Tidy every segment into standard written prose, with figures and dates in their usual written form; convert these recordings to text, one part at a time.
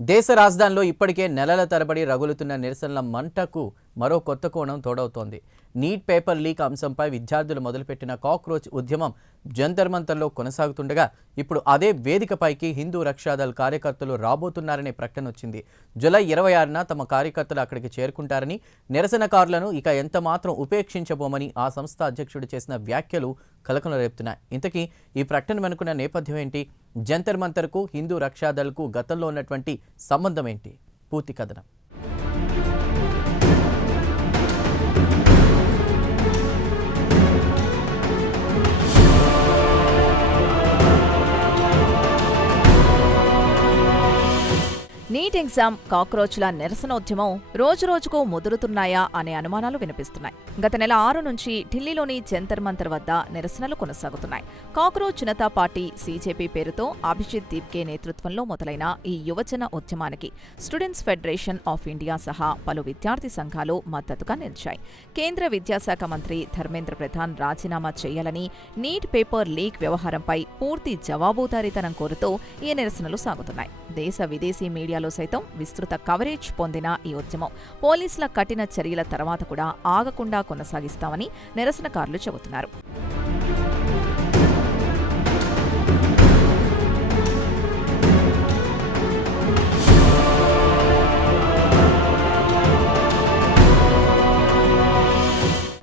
దేశ రాజధానిలో ఇప్పటికే నెలల తరబడి రగులుతున్న నిరసనల మంటకు మరో కొత్త కోణం తోడవుతోంది. నీట్ పేపర్ లీక్ అంశంపై విద్యార్థులు మొదలుపెట్టిన కాక్రోచ్ ఉద్యమం జంతర్ మంతర్లో కొనసాగుతుండగా ఇప్పుడు అదే వేదికపైకి హిందూ రక్షాదళ్ కార్యకర్తలు రాబోతున్నారనే ప్రకటన వచ్చింది. జూలై 26న తమ కార్యకర్తలు అక్కడికి చేరుకుంటారని, నిరసనకారులను ఇక ఎంత మాత్రం ఉపేక్షించబోమని ఆ సంస్థ అధ్యక్షుడు చేసిన వ్యాఖ్యలు కలకలం రేపుతున్నాయి. ఇంతకీ ఈ ప్రకటన వెనుకున్న నేపథ్యం ఏంటి? జంతర్ మంతర్కు హిందూ రక్షాదళ్కు గతంలో ఉన్నటువంటి సంబంధం ఏంటి? పూర్తి కథనం. నీట్ ఎగ్జామ్ కాక్రోచ్ల నిరసనోద్యమం రోజురోజుకు ముదురుతున్నాయా అనే అనుమానాలు వినిపిస్తున్నాయి. గత నెల 6 నుంచి ఢిల్లీలోని జంతర్ మంతర్ వద్ద నిరసనలు కొనసాగుతున్నాయి. కాక్రోచ్ జనతా పార్టీ సీజేపీ పేరుతో అభిజిత్ దీప్కే నేతృత్వంలో మొదలైన ఈ యువజన ఉద్యమానికి స్టూడెంట్స్ ఫెడరేషన్ ఆఫ్ ఇండియా సహా పలు విద్యార్థి సంఘాలు మద్దతుగా నిలిచాయి. కేంద్ర విద్యాశాఖ మంత్రి ధర్మేంద్ర ప్రధాన్ రాజీనామా చేయాలని, నీట్ పేపర్ లీక్ వ్యవహారంపై పూర్తి జవాబుదారీతనం కోరుతూ ఈ నిరసనలు సాగుతున్నాయి. దేశ విదేశీ మీడియాలో సైతం విస్తృత కవరేజ్ పొందిన ఈ ఉద్యమం పోలీసుల కఠిన చర్యల తర్వాత కూడా ఆగకుండా కొనసాగిస్తామని నిరసనకారులు చెబుతున్నారు.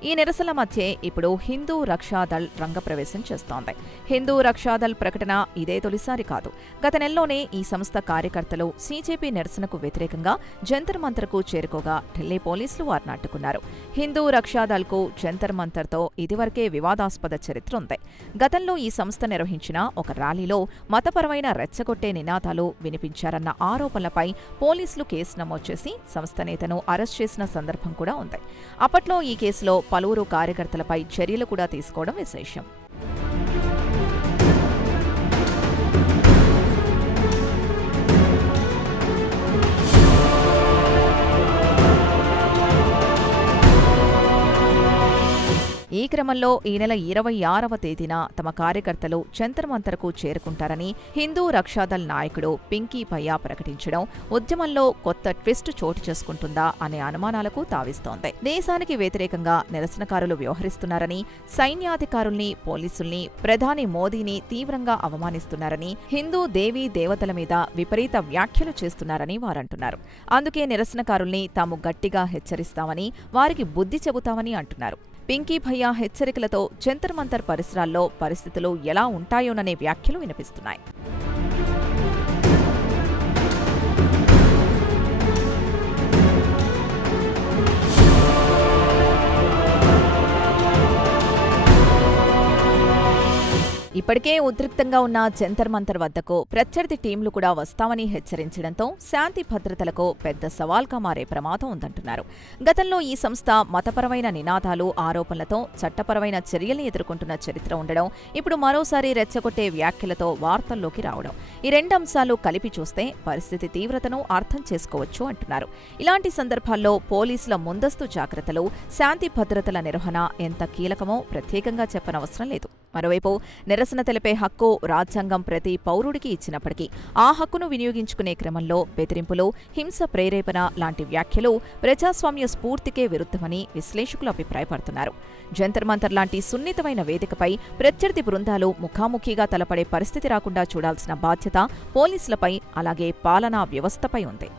ఈ నిరసనల మధ్య ఇప్పుడు హిందూ రక్షాదళ్ రంగప్రవేశం చేస్తోంది. హిందూ రక్షాదళ్ ప్రకటన ఇదే తొలిసారి కాదు. గత నెలలోనే ఈ సంస్థ కార్యకర్తలు సీజేపీ నిరసనకు వ్యతిరేకంగా జంతర్ మంతర్కు చేరుకోగా ఢిల్లీ పోలీసులు వారిని అడ్డుకున్నారు. హిందూ రక్షాదళ్కు జంతర్ మంతర్తో ఇదివరకే వివాదాస్పద చరిత్ర ఉంది. గతంలో ఈ సంస్థ నిర్వహించిన ఒక ర్యాలీలో మతపరమైన రెచ్చగొట్టే నినాదాలు వినిపించారన్న ఆరోపణలపై పోలీసులు కేసు నమోదు చేసి సంస్థ నేతను అరెస్ట్ చేసిన సందర్భం కూడా ఉంది. అప్పట్లో ఈ కేసులో పలువురు కార్యకర్తలపై చర్యలు కూడా తీసుకోవడం విశేషం. ఈ క్రమంలో ఈ నెల 26వ తేదీన తమ కార్యకర్తలు జంతర్ మంతర్కు చేరుకుంటారని హిందూ రక్షాదళ్ నాయకుడు పింకీ భయ్యా ప్రకటించడం ఉద్యమంలో కొత్త ట్విస్ట్ చోటు చేసుకుంటుందా అనే అనుమానాలకు తావిస్తోంది. దేశానికి వ్యతిరేకంగా నిరసనకారులు వ్యవహరిస్తున్నారని, సైన్యాధికారుల్ని, పోలీసుల్ని, ప్రధాని మోదీని తీవ్రంగా అవమానిస్తున్నారని, హిందూ దేవీ దేవతల మీద విపరీత వ్యాఖ్యలు చేస్తున్నారని వారంటున్నారు. అందుకే నిరసనకారుల్ని తాము గట్టిగా హెచ్చరిస్తామని, వారికి బుద్ధి చెబుతామని అంటున్నారు. పింకీ భయ్యా హెచ్చరికలతో జంతర్ మంతర్ పరిసరాల్లో పరిస్థితులు ఎలా ఉంటాయోననే వ్యాఖ్యలు వినిపిస్తున్నాయి. ఇప్పటికే ఉద్రిక్తంగా ఉన్న జంతర్ మంతర్ వద్దకు ప్రత్యర్థి టీంలు కూడా వస్తామని హెచ్చరించడంతో శాంతి భద్రతలకు పెద్ద సవాల్గా మారే ప్రమాదం ఉందంటున్నారు. గతంలో ఈ సంస్థ మతపరమైన నినాదాలు, ఆరోపణలతో చట్టపరమైన చర్యల్ని ఎదుర్కొంటున్న చరిత్ర ఉండడం, ఇప్పుడు మరోసారి రెచ్చగొట్టే వ్యాఖ్యలతో వార్తల్లోకి రావడం, ఈ రెండు అంశాలు కలిపి చూస్తే పరిస్థితి తీవ్రతను అర్థం చేసుకోవచ్చు అంటున్నారు. ఇలాంటి సందర్భాల్లో పోలీసుల ముందస్తు జాగ్రత్తలు, శాంతి భద్రతల నిర్వహణ ఎంత కీలకమో ప్రత్యేకంగా చెప్పనవసరం లేదు. మరోవైపు నిరసన తెలిపే హక్కు రాజ్యాంగం ప్రతి పౌరుడికి ఇచ్చినప్పటికీ ఆ హక్కును వినియోగించుకునే క్రమంలో బెదిరింపులు, హింస ప్రేరేపణ లాంటి వ్యాఖ్యలు ప్రజాస్వామ్య స్ఫూర్తికే విరుద్ధమని విశ్లేషకులు అభిప్రాయపడుతున్నారు. జంతర్ మంతర్ లాంటి సున్నితమైన వేదికపై ప్రత్యర్థి బృందాలు ముఖాముఖిగా తలపడే పరిస్థితి రాకుండా చూడాల్సిన బాధ్యత పోలీసులపై, అలాగే పాలనా వ్యవస్థపై ఉంది.